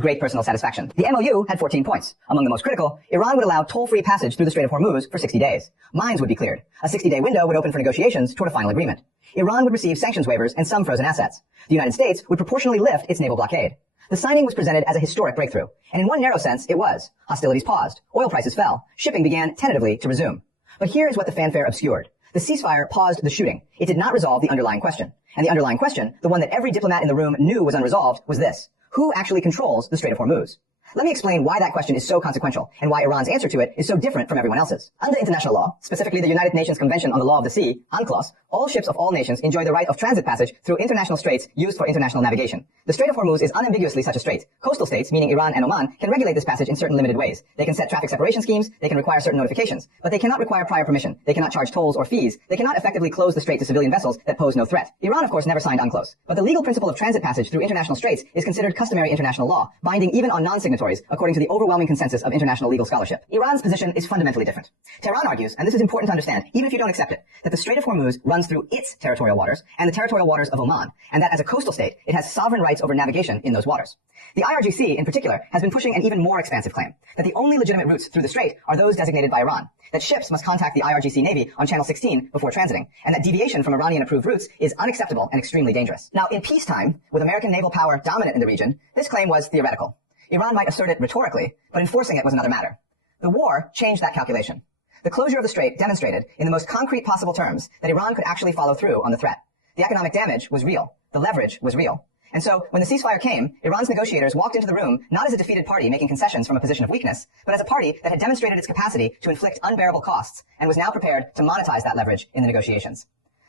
great personal satisfaction. The MOU had 14 points. Among the most critical, Iran would allow toll-free passage through the Strait of Hormuz for 60 days. Mines would be cleared. A 60-day window would open for negotiations toward a final agreement. Iran would receive sanctions waivers and some frozen assets. The United States would proportionally lift its naval blockade. The signing was presented as a historic breakthrough, and in one narrow sense, it was. Hostilities paused. Oil prices fell. Shipping began tentatively to resume. But here is what the fanfare obscured. The ceasefire paused the shooting. It did not resolve the underlying question. And the underlying question, the one that every diplomat in the room knew was unresolved, was this. Who actually controls the Strait of Hormuz? Let me explain why that question is so consequential and why Iran's answer to it is so different from everyone else's. Under international law, specifically the United Nations Convention on the Law of the Sea, UNCLOS, all ships of all nations enjoy the right of transit passage through international straits used for international navigation. The Strait of Hormuz is unambiguously such a strait. Coastal states, meaning Iran and Oman, can regulate this passage in certain limited ways. They can set traffic separation schemes, they can require certain notifications, but they cannot require prior permission. They cannot charge tolls or fees. They cannot effectively close the strait to civilian vessels that pose no threat. Iran, of course, never signed UNCLOS, but the legal principle of transit passage through international straits is considered customary international law, binding even on non-signatories, according to the overwhelming consensus of international legal scholarship. Iran's position is fundamentally different. Tehran argues, and this is important to understand, even if you don't accept it, that the Strait of Hormuz runs through its territorial waters and the territorial waters of Oman, and that as a coastal state, it has sovereign rights over navigation in those waters. The IRGC, in particular, has been pushing an even more expansive claim, that the only legitimate routes through the strait are those designated by Iran, that ships must contact the IRGC Navy on Channel 16 before transiting, and that deviation from Iranian-approved routes is unacceptable and extremely dangerous. Now, in peacetime, with American naval power dominant in the region, this claim was theoretical. Iran might assert it rhetorically, but enforcing it was another matter. The war changed that calculation. The closure of the strait demonstrated, in the most concrete possible terms, that Iran could actually follow through on the threat. The economic damage was real. The leverage was real. And so, when the ceasefire came, Iran's negotiators walked into the room not as a defeated party making concessions from a position of weakness, but as a party that had demonstrated its capacity to inflict unbearable costs and was now prepared to monetize that leverage in the negotiations.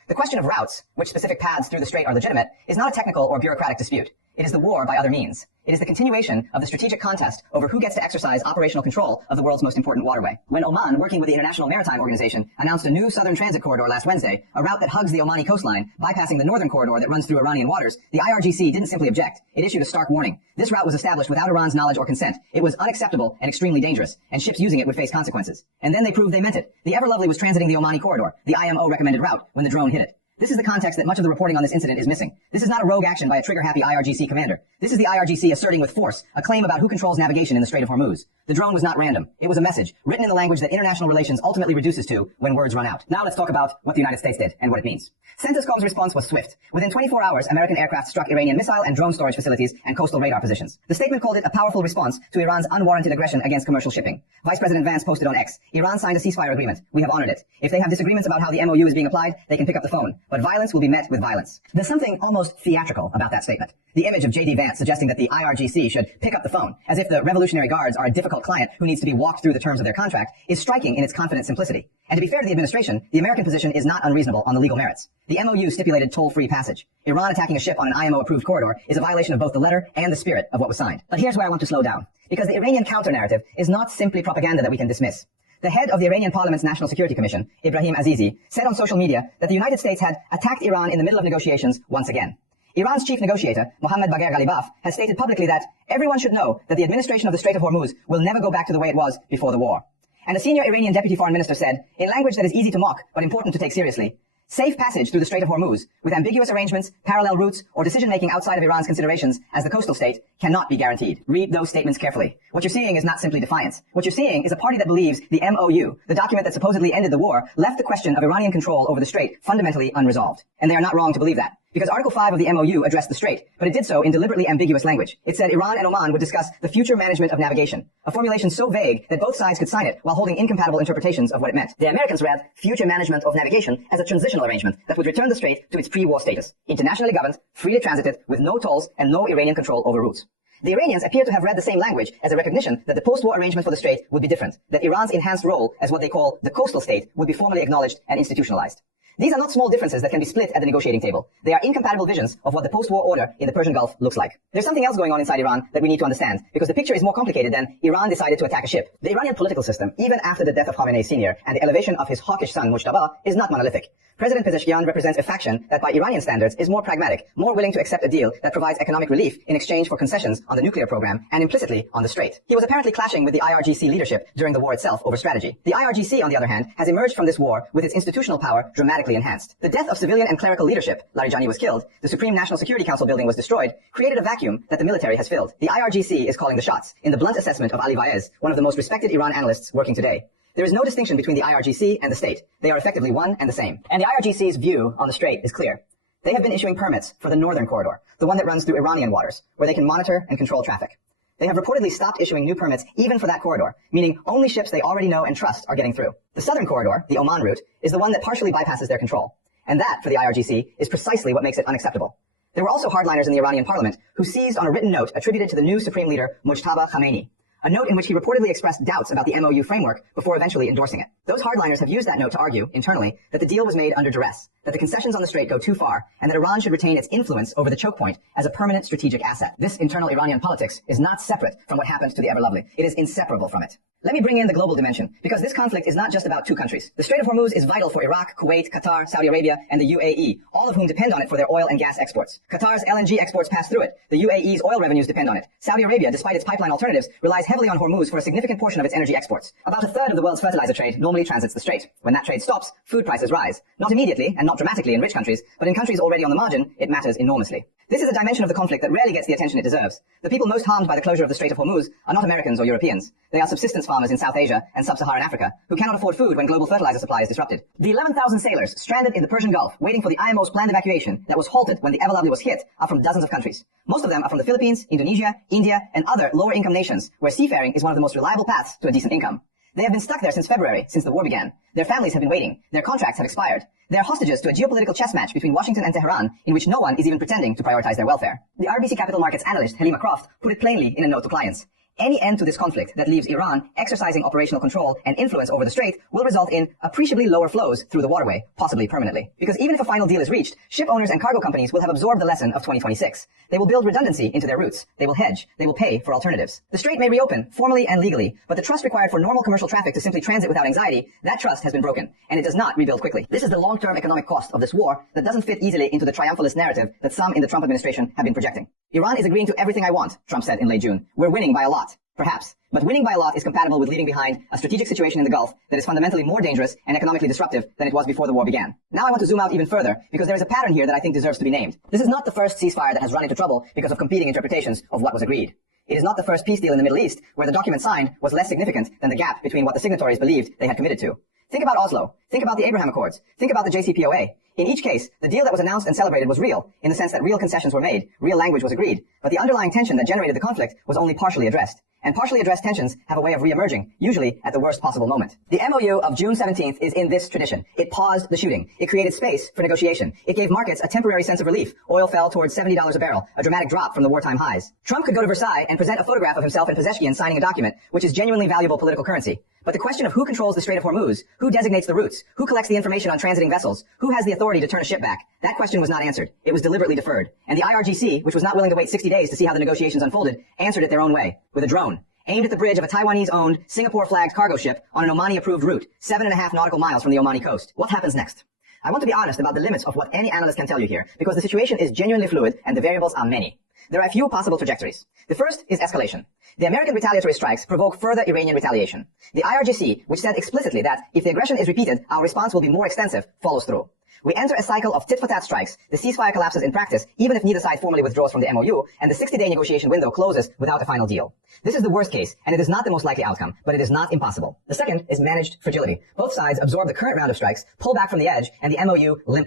The question of routes, which specific paths through the strait are legitimate, is not a technical or bureaucratic dispute. It is the war by other means. It is the continuation of the strategic contest over who gets to exercise operational control of the world's most important waterway. When Oman, working with the International Maritime Organization, announced a new southern transit corridor last Wednesday, a route that hugs the Omani coastline, bypassing the northern corridor that runs through Iranian waters, the IRGC didn't simply object. It issued a stark warning. This route was established without Iran's knowledge or consent. It was unacceptable and extremely dangerous, and ships using it would face consequences. And then they proved they meant it. The Ever-Lovely was transiting the Omani corridor, the IMO recommended route, when the drone hit it. This is the context that much of the reporting on this incident is missing. This is not a rogue action by a trigger-happy IRGC commander. This is the IRGC asserting with force a claim about who controls navigation in the Strait of Hormuz. The drone was not random. It was a message, written in the language that international relations ultimately reduces to when words run out. Now let's talk about what the United States did and what it means. CENTASCOM's response was swift. Within 24 hours, American aircraft struck Iranian missile and drone storage facilities and coastal radar positions. The statement called it a powerful response to Iran's unwarranted aggression against commercial shipping. Vice President Vance posted on X, Iran signed a ceasefire agreement. We have honored it. If they have disagreements about how the MOU is being applied, they can pick up the phone. But violence will be met with violence. There's something almost theatrical about that statement. The image of J.D. Vance suggesting that the IRGC should pick up the phone, as if the Revolutionary Guards are a difficult client who needs to be walked through the terms of their contract, is striking in its confident simplicity. And to be fair to the administration, the American position is not unreasonable on the legal merits. The MOU stipulated toll-free passage. Iran attacking a ship on an IMO-approved corridor is a violation of both the letter and the spirit of what was signed. But here's where I want to slow down, because the Iranian counter-narrative is not simply propaganda that we can dismiss. The head of the Iranian Parliament's National Security Commission, Ibrahim Azizi, said on social media that the United States had attacked Iran in the middle of negotiations once again. Iran's chief negotiator, Mohammad Bagher Ghalibaf, has stated publicly that everyone should know that the administration of the Strait of Hormuz will never go back to the way it was before the war. And a senior Iranian deputy foreign minister said, in language that is easy to mock but important to take seriously, safe passage through the Strait of Hormuz, with ambiguous arrangements, parallel routes, or decision-making outside of Iran's considerations as the coastal state, cannot be guaranteed. Read those statements carefully. What you're seeing is not simply defiance. What you're seeing is a party that believes the MOU, the document that supposedly ended the war, left the question of Iranian control over the strait fundamentally unresolved. And they are not wrong to believe that. Because Article 5 of the MOU addressed the strait, but it did so in deliberately ambiguous language. It said Iran and Oman would discuss the future management of navigation, a formulation so vague that both sides could sign it while holding incompatible interpretations of what it meant. The Americans read future management of navigation as a transitional arrangement that would return the strait to its pre-war status, internationally governed, freely transited, with no tolls and no Iranian control over routes. The Iranians appear to have read the same language as a recognition that the post-war arrangement for the strait would be different, that Iran's enhanced role as what they call the coastal state would be formally acknowledged and institutionalized. These are not small differences that can be split at the negotiating table. They are incompatible visions of what the post-war order in the Persian Gulf looks like. There's something else going on inside Iran that we need to understand, because the picture is more complicated than Iran decided to attack a ship. The Iranian political system, even after the death of Khamenei Sr. and the elevation of his hawkish son Mujtaba, is not monolithic. President Pezeshkian represents a faction that by Iranian standards is more pragmatic, more willing to accept a deal that provides economic relief in exchange for concessions on the nuclear program and implicitly on the strait. He was apparently clashing with the IRGC leadership during the war itself over strategy. The IRGC, on the other hand, has emerged from this war with its institutional power dramatically dramatically enhanced. The death of civilian and clerical leadership, Larijani was killed, the Supreme National Security Council building was destroyed, created a vacuum that the military has filled. The IRGC is calling the shots, in the blunt assessment of Ali Vaez, one of the most respected Iran analysts working today. There is no distinction between the IRGC and the state. They are effectively one and the same. And the IRGC's view on the Strait is clear. They have been issuing permits for the northern corridor, the one that runs through Iranian waters, where they can monitor and control traffic. They have reportedly stopped issuing new permits even for that corridor, meaning only ships they already know and trust are getting through. The southern corridor, the Oman route, is the one that partially bypasses their control. And that, for the IRGC, is precisely what makes it unacceptable. There were also hardliners in the Iranian parliament who seized on a written note attributed to the new supreme leader, Mujtaba Khamenei. A note in which he reportedly expressed doubts about the MOU framework before eventually endorsing it. Those hardliners have used that note to argue, internally, that the deal was made under duress, that the concessions on the Strait go too far, and that Iran should retain its influence over the choke point as a permanent strategic asset. This internal Iranian politics is not separate from what happened to the Ever-Lovely. It is inseparable from it. Let me bring in the global dimension, because this conflict is not just about two countries. The Strait of Hormuz is vital for Iraq, Kuwait, Qatar, Saudi Arabia, and the UAE, all of whom depend on it for their oil and gas exports. Qatar's LNG exports pass through it. The UAE's oil revenues depend on it. Saudi Arabia, despite its pipeline alternatives, relies heavily on Hormuz for a significant portion of its energy exports. About a third of the world's fertilizer trade normally transits the Strait. When that trade stops, food prices rise. Not immediately, and not dramatically in rich countries, but in countries already on the margin, it matters enormously. This is a dimension of the conflict that rarely gets the attention it deserves. The people most harmed by the closure of the Strait of Hormuz are not Americans or Europeans. They are subsistence farmers in South Asia and sub-Saharan Africa who cannot afford food when global fertilizer supply is disrupted. The 11,000 sailors stranded in the Persian Gulf waiting for the IMO's planned evacuation that was halted when the Ever-Lovely was hit are from dozens of countries. Most of them are from the Philippines, Indonesia, India, and other lower income nations where seafaring is one of the most reliable paths to a decent income. They have been stuck there since February, since the war began. Their families have been waiting. Their contracts have expired. They are hostages to a geopolitical chess match between Washington and Tehran in which no one is even pretending to prioritize their welfare. The RBC Capital Markets analyst Helima Croft put it plainly in a note to clients. Any end to this conflict that leaves Iran exercising operational control and influence over the Strait will result in appreciably lower flows through the waterway, possibly permanently. Because even if a final deal is reached, ship owners and cargo companies will have absorbed the lesson of 2026. They will build redundancy into their routes. They will hedge. They will pay for alternatives. The Strait may reopen, formally and legally, but the trust required for normal commercial traffic to simply transit without anxiety, that trust has been broken, and it does not rebuild quickly. This is the long-term economic cost of this war that doesn't fit easily into the triumphalist narrative that some in the Trump administration have been projecting. Iran is agreeing to everything I want, Trump said in late June. We're winning by a lot. Perhaps. But winning by a lot is compatible with leaving behind a strategic situation in the Gulf that is fundamentally more dangerous and economically disruptive than it was before the war began. Now I want to zoom out even further, because there is a pattern here that I think deserves to be named. This is not the first ceasefire that has run into trouble because of competing interpretations of what was agreed. It is not the first peace deal in the Middle East where the document signed was less significant than the gap between what the signatories believed they had committed to. Think about Oslo. Think about the Abraham Accords. Think about the JCPOA. In each case, the deal that was announced and celebrated was real, in the sense that real concessions were made, real language was agreed, but the underlying tension that generated the conflict was only partially addressed. And partially addressed tensions have a way of re-emerging, usually at the worst possible moment. The MOU of June 17th is in this tradition. It paused the shooting. It created space for negotiation. It gave markets a temporary sense of relief. Oil fell towards $70 a barrel, a dramatic drop from the wartime highs. Trump could go to Versailles and present a photograph of himself and Pezeshkian signing a document, which is genuinely valuable political currency. But the question of who controls the Strait of Hormuz, who designates the routes, who collects the information on transiting vessels, who has the authority to turn a ship back, that question was not answered. It was deliberately deferred. And the IRGC, which was not willing to wait 60 days to see how the negotiations unfolded, answered it their own way, with a drone, aimed at the bridge of a Taiwanese-owned, Singapore-flagged cargo ship on an Omani-approved route, 7.5 nautical miles from the Omani coast. What happens next? I want to be honest about the limits of what any analyst can tell you here, because the situation is genuinely fluid and the variables are many. There are a few possible trajectories. The first is escalation. The American retaliatory strikes provoke further Iranian retaliation. The IRGC, which said explicitly that if the aggression is repeated, our response will be more extensive, follows through. We enter a cycle of tit-for-tat strikes. The ceasefire collapses in practice, even if neither side formally withdraws from the MOU, and the 60-day negotiation window closes without a final deal. This is the worst case, and it is not the most likely outcome, but it is not impossible. The second is managed fragility. Both sides absorb the current round of strikes, pull back from the edge, and the MOU limps